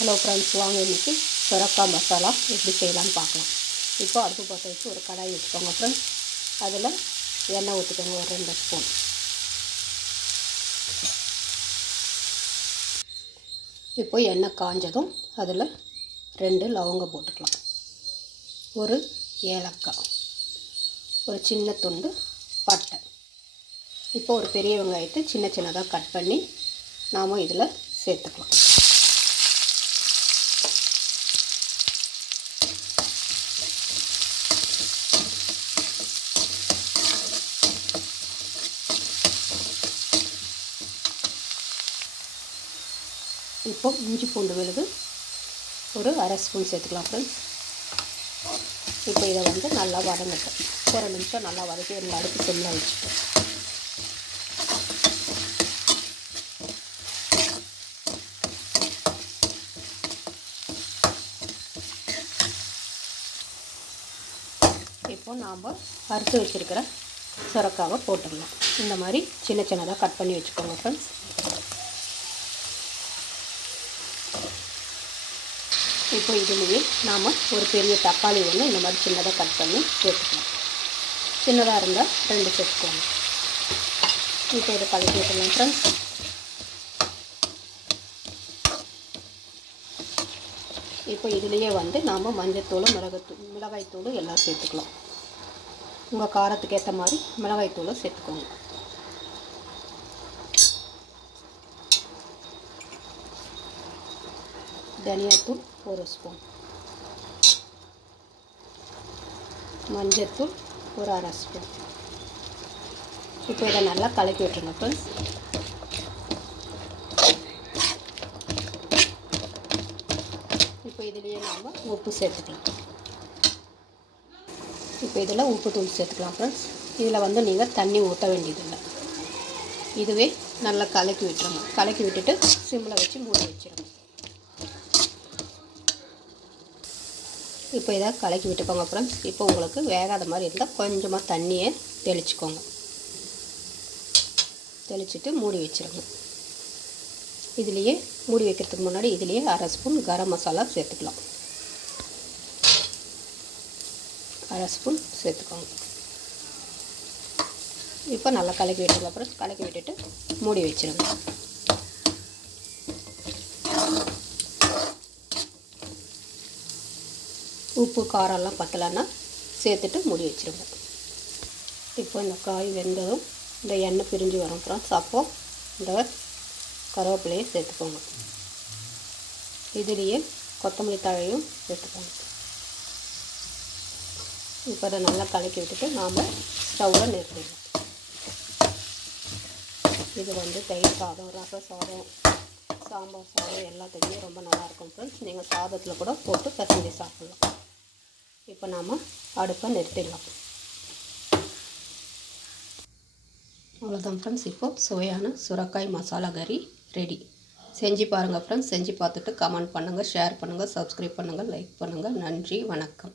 Hello friends, வாங்க இன்றைக்கி சுரக்காய் மசாலா எப்படி செய்யலான்னு பார்க்கலாம். இப்போ அடுப்பு பற்ற வச்சு ஒரு கடாய் வச்சுக்கோங்க ஃப்ரெண்ட்ஸ். அதில் எண்ணெய் ஊற்றிக்கோங்க, ஒரு 2 ஸ்பூன். இப்போ எண்ணெய் காஞ்சதும் அதில் 2 லவங்கம் போட்டுக்கலாம், ஒரு ஏலக்காய், ஒரு சின்ன துண்டு பட்டை. இப்போ ஒரு பெரிய வெங்காயத்தை சின்ன சின்னதாக கட் பண்ணி நாம் இதில் சேர்த்துக்கலாம். இப்போ இஞ்சி பூண்டு விழுது ஒரு அரை ஸ்பூன் சேர்த்துக்கலாம் ஃப்ரெண்ட்ஸ். இப்போ இதை நல்லா வதங்கட்டும். ஒரு நிமிஷம் நல்லா வதக்கி ஒரு அடுப்பு சிம்மில் வச்சுப்போம். இப்போ நாம் அறுத்து வச்சுருக்கிற சுரக்காவை போட்டுடலாம். இந்த மாதிரி சின்ன சின்னதாக கட் பண்ணி வச்சுக்கோங்க ஃப்ரெண்ட்ஸ். இப்போ இதுலேயே நாம் ஒரு பெரிய தக்காளி இந்த மாதிரி சின்னதாக கட் பண்ணி சேர்த்துக்கலாம். சின்னதாக இருந்தால் 2 சேர்த்துக்கோங்க. இப்போ இதை கலக்கி விட்டுடலாம் ஃப்ரெண்ட்ஸ். இப்போ இதுலேயே நாம் மஞ்சத்தூள், மிளகாய்த்தூள் எல்லாம் சேர்த்துக்கலாம். உங்கள் காரத்துக்கு ஏற்ற மாதிரி மிளகாய்த்தூளை சேர்த்துக்கோங்க. தனியாத்தூள் 1 ஸ்பூன், மஞ்சத்தூள் ஒரு அரை ஸ்பூன். இப்போ இதை நல்லா கலக்கி விட்டுருங்க ஃப்ரெண்ட்ஸ். இப்போ இதுலேயே நாம் உப்பு சேர்த்துக்கலாம். இப்போ இதில் உப்பு தூள் சேர்த்துக்கலாம் ஃப்ரெண்ட்ஸ். இதில் நீங்கள் தண்ணி ஊற்ற வேண்டியதில்லை. இதுவே நல்லா கலக்கி விட்டுருங்க. கலக்கி விட்டுட்டு சிம்மில் வச்சு மூடி வச்சிருங்க. இப்போ இதை கலக்கி விட்டுக்கோங்க ஃப்ரெண்ட்ஸ். இப்போ உங்களுக்கு வேகாத மாதிரி இருந்தால் கொஞ்சமாக தண்ணியை தெளிச்சுக்கோங்க. தெளிச்சுட்டு மூடி வச்சுருங்க. இதுலேயே மூடி வைக்கிறதுக்கு முன்னாடி இதுலேயே அரை ஸ்பூன் கரம் மசாலா சேர்த்துக்கலாம். அரை ஸ்பூன் சேர்த்துக்கோங்க. இப்போ நல்லா கலக்கி விட்டுருங்க ஃப்ரெண்ட்ஸ். கலக்கி விட்டுட்டு மூடி வச்சுருங்க. உப்பு காரம்லாம் பத்தலைன்னா சேர்த்துட்டு மூடி வச்சுருங்க. இப்போ இந்த காய் வெந்ததும் இந்த எண்ணெய் பிரிஞ்சு வரும் ஃப்ரெண்ட்ஸ். அப்போது இந்த கருவேப்பிலையை சேர்த்துக்கோங்க. இதுலேயே கொத்தமல்லி தழையும் சேர்த்துக்கோங்க. இப்போ அதை நல்லா கலக்கி விட்டுட்டு நாம் ஸ்டவ்வில் நிறுத்திடலாம். இது தயிர் சாதம், ரச சாதம், சாம்பார் சாதம் எல்லாத்துக்குமே ரொம்ப நல்லாயிருக்கும் ஃப்ரெண்ட்ஸ். நீங்கள் சாதத்தில் கூட போட்டு பசங்க சாப்பிட்லாம். இப்போ நாம் அடுப்பை நிறுத்திடலாம். அவ்வளோதான் ஃப்ரெண்ட்ஸ். இப்போது சுவையான சுரக்காய் மசாலா கறி ரெடி. செஞ்சு பாருங்கள் ஃப்ரெண்ட்ஸ். செஞ்சு பார்த்துட்டு கமெண்ட் பண்ணுங்கள், ஷேர் பண்ணுங்கள், சப்ஸ்கிரைப் பண்ணுங்கள், லைக் பண்ணுங்கள். நன்றி, வணக்கம்.